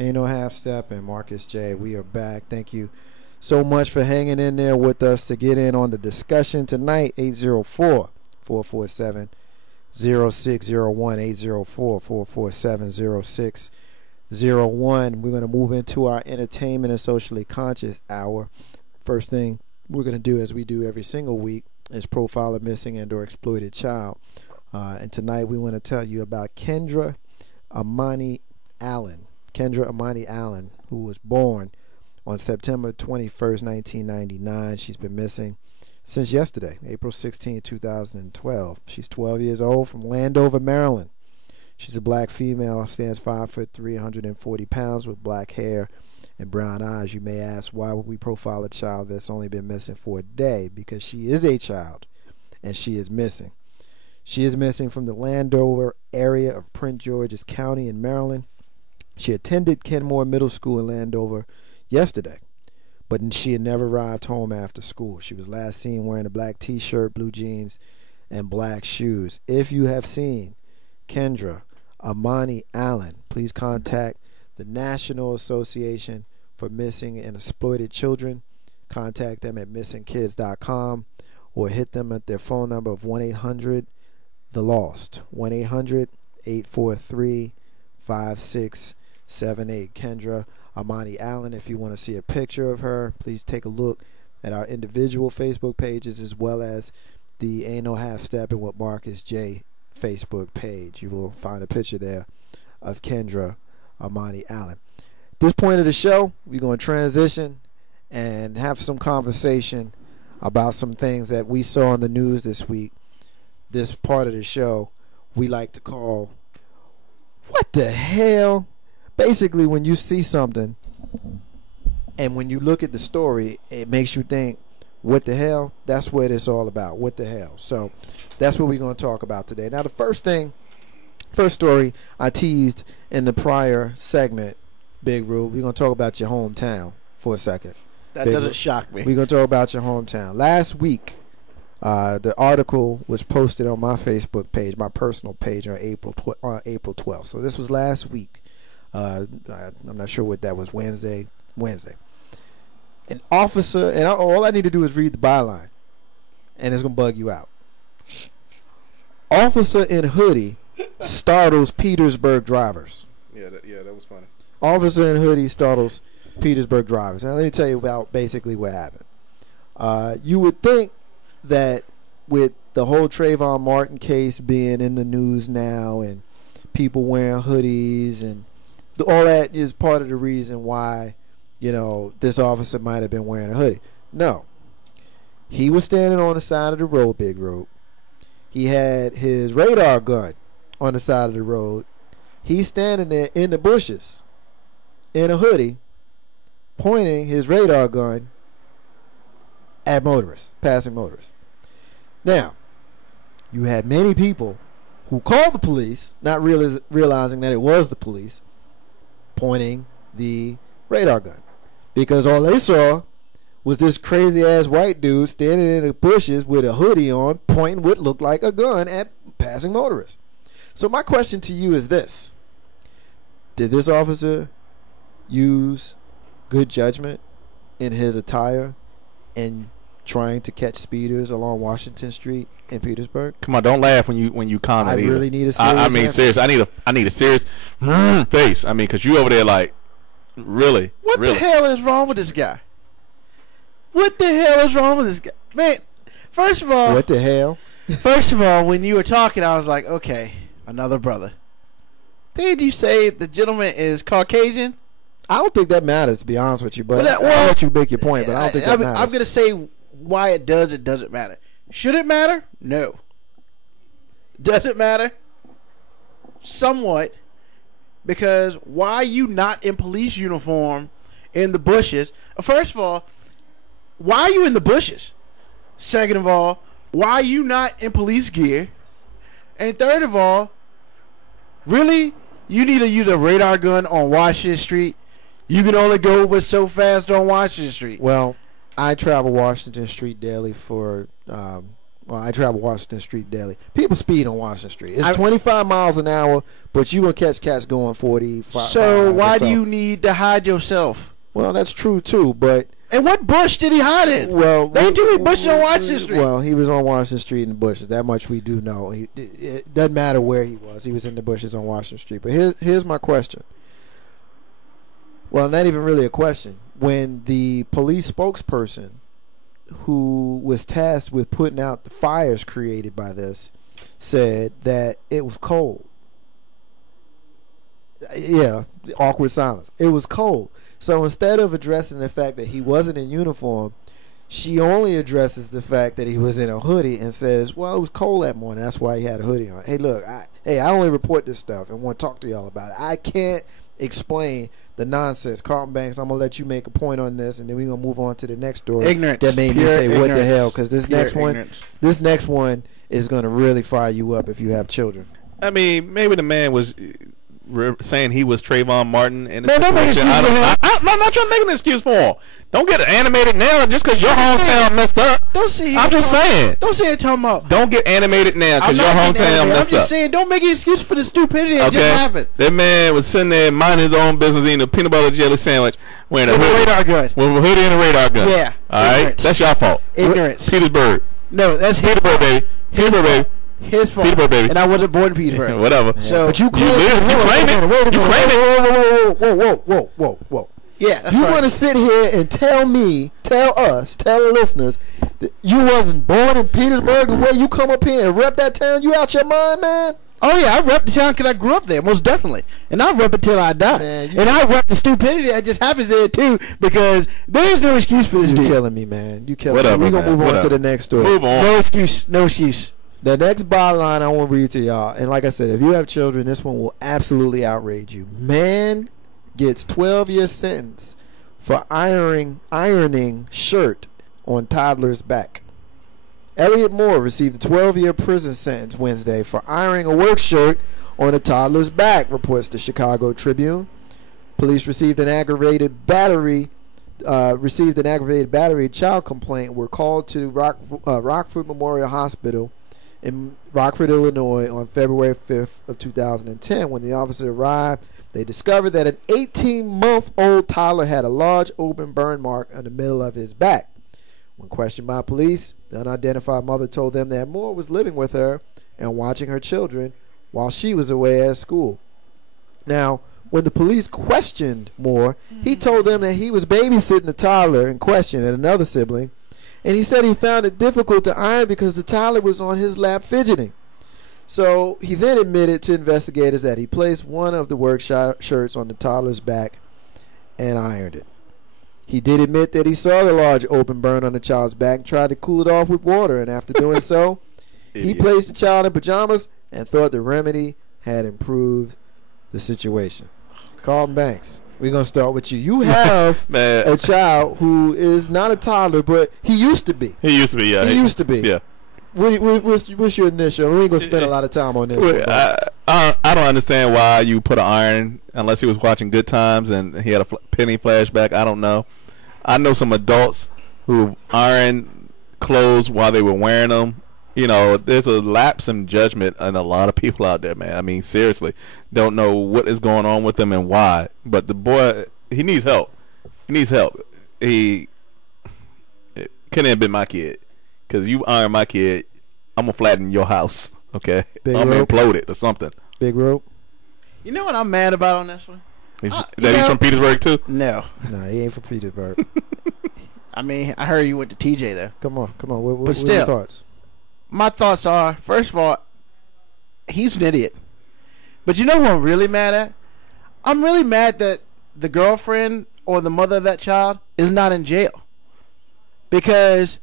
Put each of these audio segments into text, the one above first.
Ain't no half step, and Marcus J. We are back. Thank you so much for hanging in there with us to get in on the discussion tonight. 804-447-0601, 804-447-0601. We're going to move into our entertainment and socially conscious hour. First thing we're going to do, as we do every single week, is profile a missing and or exploited child. And tonight we want to tell you about Kendra Amani Allen. Kendra Amani Allen, who was born on September 21st, 1999. She's been missing since yesterday, April 16, 2012. She's 12 years old, from Landover, Maryland. She's a black female, stands 5'3", 140 pounds, with black hair and brown eyes. You may ask, why would we profile a child that's only been missing for a day? Because she is a child, and she is missing. She is missing from the Landover area of Prince George's County in Maryland. She attended Kenmore Middle School in Landover yesterday, but she had never arrived home after school. She was last seen wearing a black t-shirt, blue jeans, and black shoes. If you have seen Kendra Amani Allen, please contact the National Association for Missing and Exploited Children. Contact them at missingkids.com or hit them at their phone number of 1-800-THE-LOST, 1-800-843-5678. Kendra Amani Allen. If you want to see a picture of her, please take a look at our individual Facebook pages, as well as the Ain't No Half Steppin' with Marcus J Facebook page. You will find a picture there of Kendra Amani Allen. At this point of the show, we're going to transition and have some conversation about some things that we saw in the news this week. This part of the show we like to call What the Hell? Basically, when you see something and when you look at the story, it makes you think, what the hell? That's what it's all about. What the hell? So that's what we're going to talk about today. Now, the first story I teased in the prior segment, Big Rube, we're going to talk about your hometown for a second. That Big doesn't shock me. We're going to talk about your hometown. Last week, the article was posted on my Facebook page, my personal page, on April 12th. So this was last week. I'm not sure what that was, Wednesday. An officer, and all I need to do is read the byline, and it's going to bug you out. Officer in hoodie startles Petersburg drivers. Yeah, that was funny. Officer in hoodie startles Petersburg drivers. Now, let me tell you about basically what happened. You would think that with the whole Trayvon Martin case being in the news now and people wearing hoodies and all that is part of the reason why, this officer might have been wearing a hoodie. No. He was standing on the side of the road, Big Road. He had his radar gun on the side of the road. He's standing there in the bushes in a hoodie, pointing his radar gun at motorists, passing motorists. Now, you had many people who called the police, not really realizing that it was the police, pointing the radar gun, because all they saw was this crazy ass white dude standing in the bushes with a hoodie on, pointing what looked like a gun at passing motorists. So my question to you is this: did this officer use good judgment in his attire and trying to catch speeders along Washington Street in Petersburg? Come on, don't laugh when you comment. I really need a serious answer. Serious. I need a serious face. Because you over there like, really? What the hell is wrong with this guy? What the hell is wrong with this guy? Man, first of all, what the hell? First of all, when you were talking, I was like, okay, another brother. Did you say the gentleman is Caucasian? I don't think that matters, to be honest with you. But I'll let you make your point, but I don't think that matters. I'm going to say why it doesn't matter. Should it matter? No. Does it matter? Somewhat. Because why are you not in police uniform in the bushes? First of all, why are you in the bushes? Second of all, why are you not in police gear? And third of all, really? You need to use a radar gun on Washington Street? You can only go but so fast on Washington Street. Well, I travel Washington Street daily for Well, I travel Washington Street daily. People speed on Washington Street. It's I- 25 miles an hour, but you will catch cats going 45. So why or do you need to hide yourself? Well, that's true too, but And what bush did he hide in? well, They ain't too many bushes on Washington Street. Well, he was on Washington Street in the bushes. That much we do know. It doesn't matter where he was. He was in the bushes on Washington Street. But here's my question. Well, not even really a question. When the police spokesperson who was tasked with putting out the fires created by this said that it was cold. Yeah, awkward silence. It was cold. So instead of addressing the fact that he wasn't in uniform, she only addresses the fact that he was in a hoodie and says, well, it was cold that morning. That's why he had a hoodie on. Hey, look, I only report this stuff and want to talk to y'all about it. I can't explain the nonsense. Carlton Banks, I'm going to let you make a point on this, and then we're going to move on to the next story. Ignorance. That made me Pure say, what the ignorance. hell? Because this Pure next one is going to really fire you up if you have children. I mean, maybe the man was saying he was Trayvon Martin in the Man, don't make situation. excuses for him. I'm not trying to make an excuse for him. Don't get animated now just because your hometown messed up. Don't say I'm just saying. Don't say it talking about. Don't get animated now I'm because your not getting hometown angry. messed I'm just up. saying, don't make an excuse for the stupidity that Okay, just happened. that man was sitting there minding his own business, eating a peanut butter jelly sandwich, wearing a With a hoodie, radar gun. with a hoodie and a radar gun. Yeah, all right, ignorance. that's your fault. Ignorance. Petersburg, No, that's his Petersburg, fault. baby, Petersburg, baby, His fault. Petersburg, baby. And I wasn't born in Petersburg. whatever. So, But you claim live- you claim it. Wait a minute. You claim it. Whoa. yeah, that's You right. want to sit here and tell the listeners that you wasn't born in Petersburg and where you come up here and rep that town? You out your mind, man? Oh yeah, I rep the town because I grew up there, most definitely, and I rep it till I die. Man, you- and I rep the stupidity that just happens there too, because there is no excuse for this You dude. killing me, man. You killing Whatever, me. We're going to man. move on to Whatever. the next story. Move on. No excuse. No excuse. The next byline I want to read to y'all, and like I said, if you have children, this one will absolutely outrage you. Man gets 12-year sentence for ironing shirt on toddler's back. Elliot Moore received a 12-year prison sentence Wednesday for ironing a work shirt on a toddler's back, reports the Chicago Tribune. Police received an aggravated battery child complaint, were called to Rockford Memorial Hospital in Rockford, Illinois on February 5th of 2010. When the officer arrived, they discovered that an 18-month-old toddler had a large open burn mark on the middle of his back. When questioned by police, the unidentified mother told them that Moore was living with her and watching her children while she was away at school. Now, when the police questioned Moore, he told them that he was babysitting the toddler in question and another sibling, and he said he found it difficult to iron because the toddler was on his lap fidgeting. So he then admitted to investigators that he placed one of the work shirts on the toddler's back and ironed it. He did admit that he saw the large open burn on the child's back and tried to cool it off with water, and after doing so, he Idiot. placed the child in pajamas and thought the remedy had improved the situation. Carlton Banks, we're going to start with you. You have Man. a child who is not a toddler, but he used to be. He used to be, yeah. He used to be. Yeah. What's your initial? We ain't going to spend a lot of time on this. one, but- I don't understand why you put an iron unless he was watching Good Times and he had a penny flashback. I don't know. I know some adults who iron clothes while they were wearing them. You know, there's a lapse in judgment in a lot of people out there, man. I mean, seriously, don't know what is going on with them and why. But the boy, he needs help. He needs help. It couldn't have been my kid, because you iron my kid, I'm gonna flatten your house. Okay, Big I'm gonna rope. implode it or something. Big rope? You know what I'm mad about on this one? That you he's know- from Petersburg too. No. Nah, he ain't from Petersburg. I mean, I heard you went to TJ though. Come on. What But are your still. thoughts? My thoughts are, first of all, he's an idiot. But you know who I'm really mad at? I'm really mad that the girlfriend or the mother of that child is not in jail. Because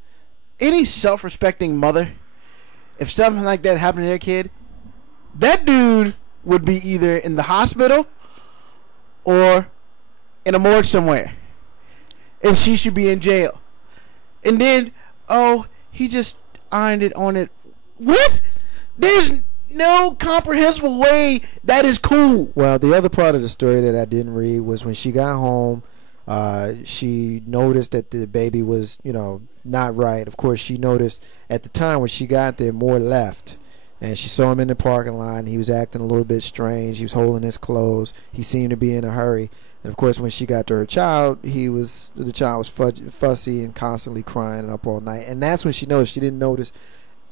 any self-respecting mother, if something like that happened to their kid, that dude would be either in the hospital or in a morgue somewhere. And she should be in jail. And then, oh, he just ironed it on it. What? There's no comprehensible way that is cool. Well, the other part of the story that I didn't read was when she got home, She noticed that the baby was, not right. Of course, she noticed at the time when she got there, Moore left. And she saw him in the parking lot, and he was acting a little bit strange. He was holding his clothes. He seemed to be in a hurry. And, of course, when she got to her child, the child was fussy and constantly crying up all night. And that's when she noticed. She didn't notice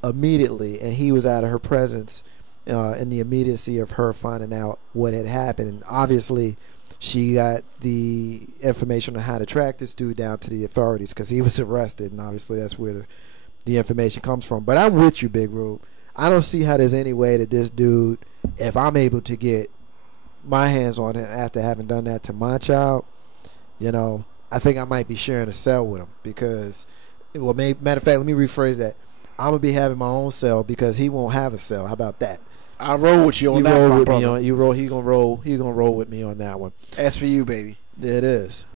immediately, and he was out of her presence in the immediacy of her finding out what had happened. And obviously, she got the information on how to track this dude down to the authorities because he was arrested, and obviously that's where the information comes from. But I'm with you, Big Rube. I don't see how there's any way that this dude, if I'm able to get my hands on him after having done that to my child, I think I might be sharing a cell with him because, matter of fact, let me rephrase that. I'm going to be having my own cell because he won't have a cell. How about that? I'll roll with you on that one, brother. He gonna roll with me on that one. As for you, baby. It is.